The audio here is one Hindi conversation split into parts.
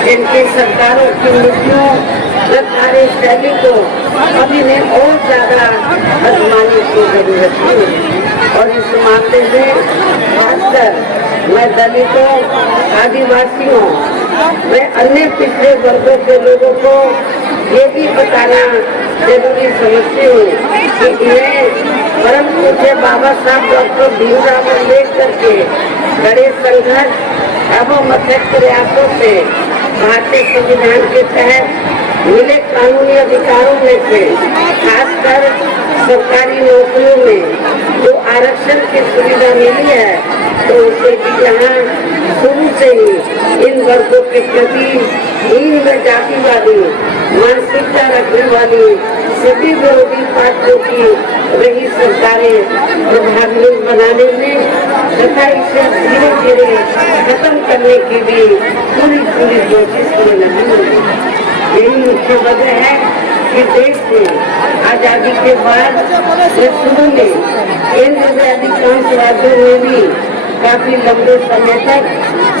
जिनकी सरकारों की नीतियों व कार्यशैली को अब इन्हें और ज्यादा आजमाने की जरूरत है। और इस मामले में खासकर मैं दलितों, आदिवासियों व अन्य पिछड़े वर्गों के लोगों को ये भी बताना जरूरी समझती हूँ कि इन्हें परम पूज्य बाबा साहब डॉक्टर भीमराव अम्बेडकर के बड़े संघर्ष एवं अथक प्रयासों से भारतीय संविधान के तहत मिले कानूनी अधिकारों में से खासकर सरकारी नौकरियों में जो आरक्षण की सुविधा मिली है, तो उसे भी यहाँ शुरू से ही इन वर्गों के प्रति हीन व जातिवादी मानसिकता रखने वाली सभी विरोधी पार्टियों की रही सरकारें प्रभावी बनाने में तथा इसे धीरे धीरे खत्म करने की भी पूरी कोशिश में लगी हुई। यही मुख्य वजह है कि देश में आजादी के बाद शुरू में केंद्र में अधिकांश राज्यों में भी काफी लंबे समय तक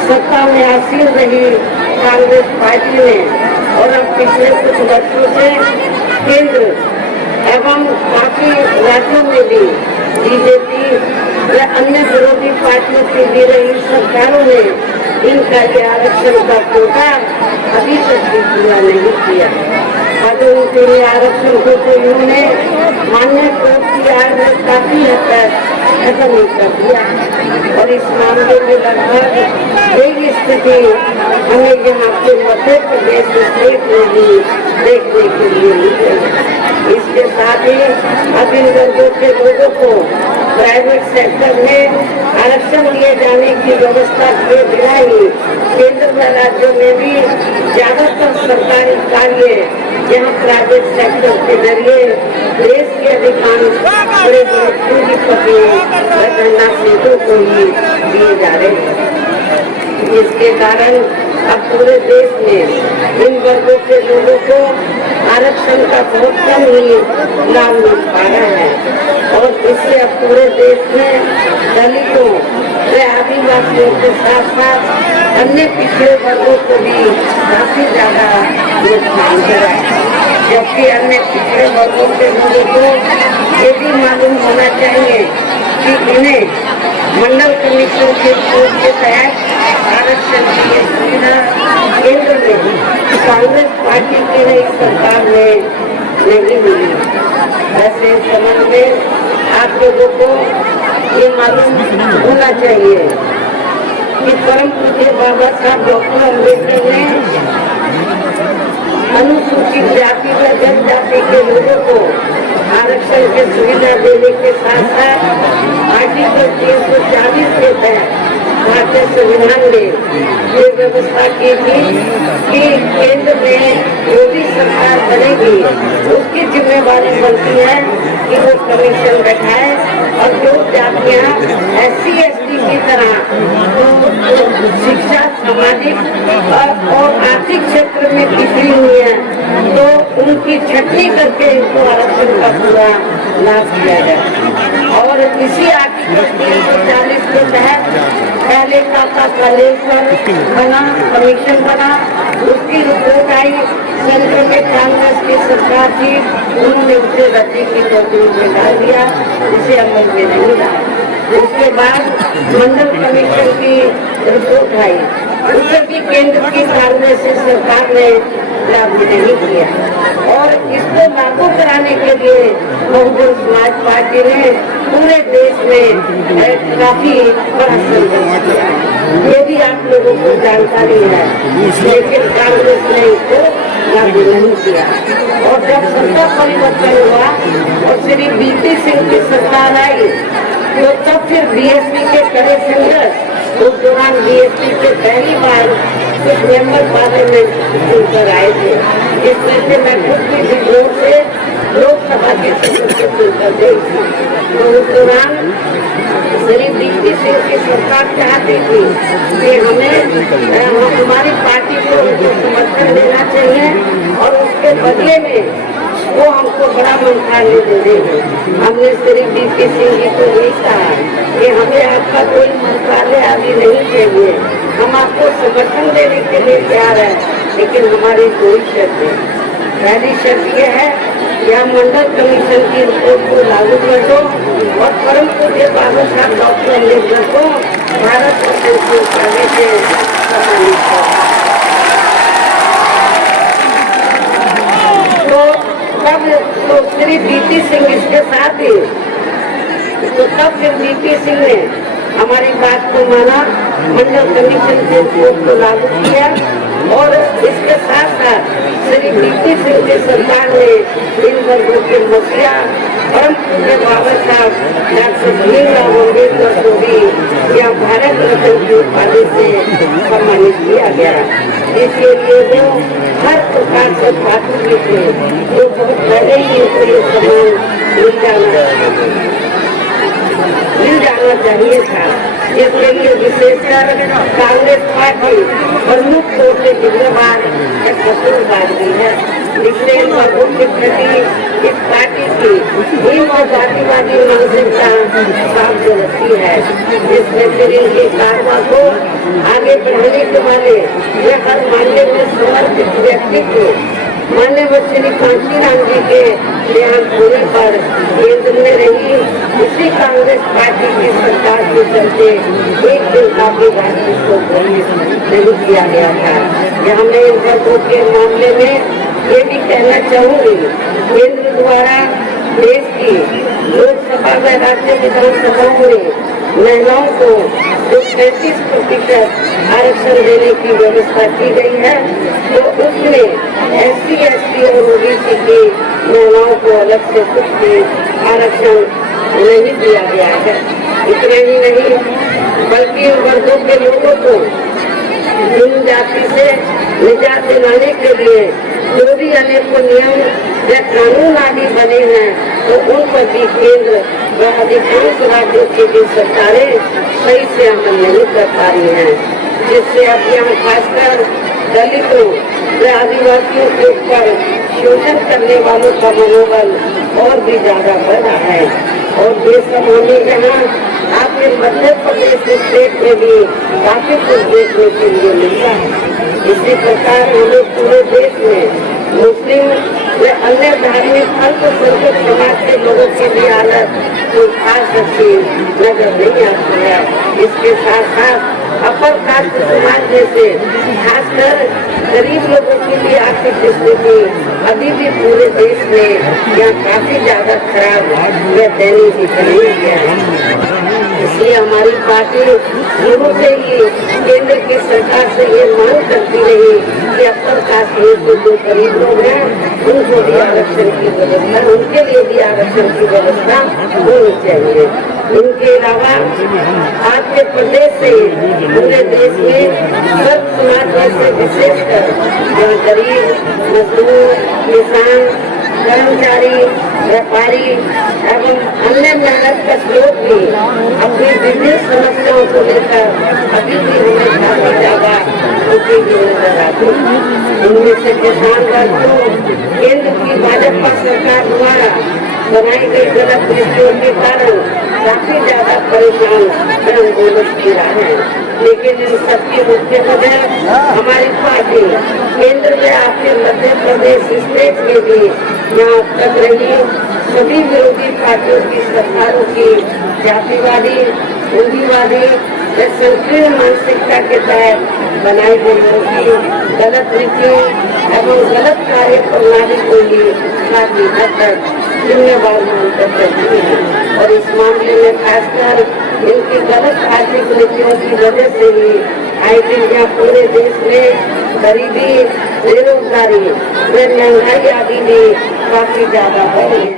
सत्ता में आसीन रही कांग्रेस पार्टी ने और अब पिछले कुछ वर्षों से केंद्र एवं काफी राज्यों में भी बीजेपी व अन्य विरोधी पार्टियों की भी रही सरकारों ने इनका ये आरक्षण का कोटा अभी तक भी पूरा नहीं किया। पदों के लिए आरक्षण को तो इन्होंने मान्य कोर्ट की आड़ में काफी हद तक खत्म कर दिया और इस मामले में लगभग यही स्थिति हमें यहाँ के मध्य प्रदेश स्टेट में भी देखने के लिए मिली। इसके साथ ही अब इन वर्गों के लोगों को प्राइवेट सेक्टर में आरक्षण दिए जाने की व्यवस्था किए बिना ही केंद्र व राज्यों में भी ज्यादातर सरकारी कार्य यहाँ प्राइवेट सेक्टर के जरिए देश के अधिकांश बड़े बड़े पूंजीपतियों व धनाढ्यों को ही दिए जा रहे हैं। इसके कारण अब पूरे देश में इन वर्गों के लोगों को आरक्षण का बहुत कम ही लाभ मिल पा रहा है और इससे अब पूरे देश में दलितों व आदिवासियों के साथ साथ अन्य पिछड़े वर्गों को भी काफी ज्यादा नुकसान हो रहा है। जबकि अन्य पिछड़े वर्गों के लोगों को ये भी मालूम होना चाहिए कि इन्हें मंडल कमीशन के रिपोर्ट के तहत आरक्षण की ये सुविधा केंद्र में कांग्रेस पार्टी की नई सरकार में नहीं मिली। ऐसे संबंध में आप लोगों को ये मालूम होना चाहिए कि परम पूज्य बाबा साहब डॉक्टर अम्बेडकर ने अनुसूचित जाति व जनजाति के लोगों को आरक्षण की सुविधा देने के साथ साथ आर्टिकल 340 के तहत भारतीय संविधान में ये व्यवस्था की थी कि केंद्र में जो भी सरकार बनेगी उसकी जिम्मेवारी बनती है कि वो कमीशन बैठाए और जो जातियाँ SC ST की तरह तो शिक्षा, सामाजिक और आर्थिक क्षेत्र में पिछड़ी हुई है तो उनकी छटनी करके इनको आरक्षण का पूरा लाभ दिया जाए। और इसी आर्टिकल 340 के तहत पहले का कलेक्टर बना, कमीशन बना, उसकी रिपोर्ट आई, सेंटर में कांग्रेस की सरकार थी, उन्होंने उसे रद्दी की टोकरी में डाल दिया, उसे अमल में नहीं लाया। उसके बाद मंडल कमीशन की रिपोर्ट आई, उसे भी केंद्र की कांग्रेस सरकार ने लागू नहीं किया और इसको लागू कराने के लिए बहुजन समाज पार्टी ने पूरे देश में काफी बड़ा संघर्ष किया। ये भी आप लोगों को जानकारी है, लेकिन कांग्रेस ने इसको लागू नहीं किया। और जब सत्ता परिवर्तन हुआ और श्री VP सिंह की सरकार आई तो तब फिर BSP के कड़े संघर्ष, उस दौरान BSP से पहली बार कुछ मेंबर पार्लियामेंट चुनकर आए थे, जिसमें से मैं खुद की विरोध से लोकसभा के सदस्य चुनकर गई थी। तो उस दौरान श्री VP सिंह की सरकार चाहती थी कि हमें हमारी पार्टी को समर्थन देना चाहिए और उसके बदले में वो हमको बड़ा मंत्रालय दे देंगे। हमने श्री VP सिंह जी को यही कहा कि हमें आपका कोई मंत्रालय अभी नहीं चाहिए। हम आपको समर्थन देने के लिए तैयार हैं, लेकिन हमारी कोई शर्त है। पहली शर्त यह है कि आप मंडल कमीशन की रिपोर्ट को लागू कर दो और परम पूज्य बाबा साहब डॉक्टर अम्बेडकर को भारत रत्न पुरस्कार से सम्मानित करो। तो तब तो श्री बीपी सिंह इसके साथ ही, तो तब फिर बीपी सिंह ने हमारी बात को माना, मंडल कमीशन के रिपोर्ट को लागू किया और इसके साथ साथ श्री बीपी सिंह की सरकार ने इन वर्गों के मसीहा परम पूज्य बाबा साहब डॉक्टर भीमराव अम्बेडकर को भी यहाँ भारत रत्न की उपाधि से सम्मानित किया गया। इसके लिए वो हर प्रकार से पात्र थे, जो बहुत पहले ही इनको ये सम्मान मिल जाना चाहिए था। इसके लिए विशेषकर कांग्रेस पार्टी प्रमुख तौर से जिम्मेवार कसूरवार भी है। इसलिए लोगों के प्रति इस पार्टी की हिंदू जातिवादी मानसिकता साफ रखी है, जिसमें फिर इनकी कारवा को आगे बढ़ाने के वाले ये हर मामले में समर्पित व्यक्ति को माननीय श्री कांशीराम जी के देहांत होने पर केंद्र में रही इसी कांग्रेस पार्टी की सरकार के चलते एक दिन काफी राजनीति को नहीं किया गया था। यहाँ मैं इन वर्गों के मामले में ये भी कहना चाहूंगी, केंद्र द्वारा देश की लोकसभा व राज्य विधानसभाओं में महिलाओं को जो 35% आरक्षण देने की व्यवस्था की गई है, तो उसमें SC, ST और OBC की महिलाओं को अलग से कुछ भी आरक्षण नहीं दिया गया है। इतना ही नहीं, बल्कि वर्गों के लोगों को हिंदू जाति से निजात दिलाने के लिए जो भी अनेकों नियम या कानून आदि बने हैं, तो उन पर भी केंद्र व अधिकांश राज्यों की भी सरकारें सही से अमल नहीं कर पा रही हैं, जिससे अब यहाँ खासकर दलितों व आदिवासियों के ऊपर शोषण करने वालों का मनोबल और भी ज्यादा बढ़ रहा है। और ये सब हमें यहाँ आपके मध्य प्रदेश स्टेट में भी काफी कुछ देखने के लिए मिलता है। इसी प्रकार हमें पूरे देश में मुस्लिम व अन्य धार्मिक अल्पसंख्यक समाज के लोगों की भी हालत कोई खास अच्छी नजर नहीं आती है। इसके साथ साथ अपर कास्ट समाज जैसे खासकर गरीब लोगों की भी आर्थिक स्थिति अभी भी पूरे देश में यहाँ काफी ज्यादा खराब व दयनीय दिख रही है। इसलिए हमारी पार्टी शुरू से ही केंद्र की सरकार से ये मांग करती रही कि अपर कास्ट में जो गरीब लोग हैं उनको भी आरक्षण की व्यवस्था, उनके लिए भी आरक्षण की व्यवस्था होनी चाहिए। इनके अलावा आपके प्रदेश से पूरे देश में सब समाज जैसे विशेषकर जो गरीब, मजदूर, किसान, कर्मचारी, व्यापारी एवं अन्य मेहनत कश लोग भी अपनी विभिन्न समस्याओं को लेकर अभी भी हमें काफी ज्यादा दुखी नजर आती है। इनमें से किसान वर्ग को केंद्र की भाजपा सरकार द्वारा बनाई गई गलत नीतियों के कारण काफी ज्यादा परेशान व आंदोलन किया है। लेकिन इन सबकी मुख्य वजह हमारी पार्टी केंद्र में आपके मध्य प्रदेश स्टेट में भी यहाँ तक रही सभी विरोधी पार्टियों की सरकारों की जातिवादी, पूंजीवादी व संकीर्ण मानसिकता के तहत बनाई गई गलत नीतियों एवं गलत कार्य प्रणाली को ही काफी हद तक जिम्मेवार मानकर चलती है। और इस मामले में खासकर इनकी गलत आर्थिक नीतियों की वजह से ही आए दिन यहाँ पूरे देश में गरीबी, बेरोजगारी व महंगाई आदि भी काफी ज्यादा बढ़ी है।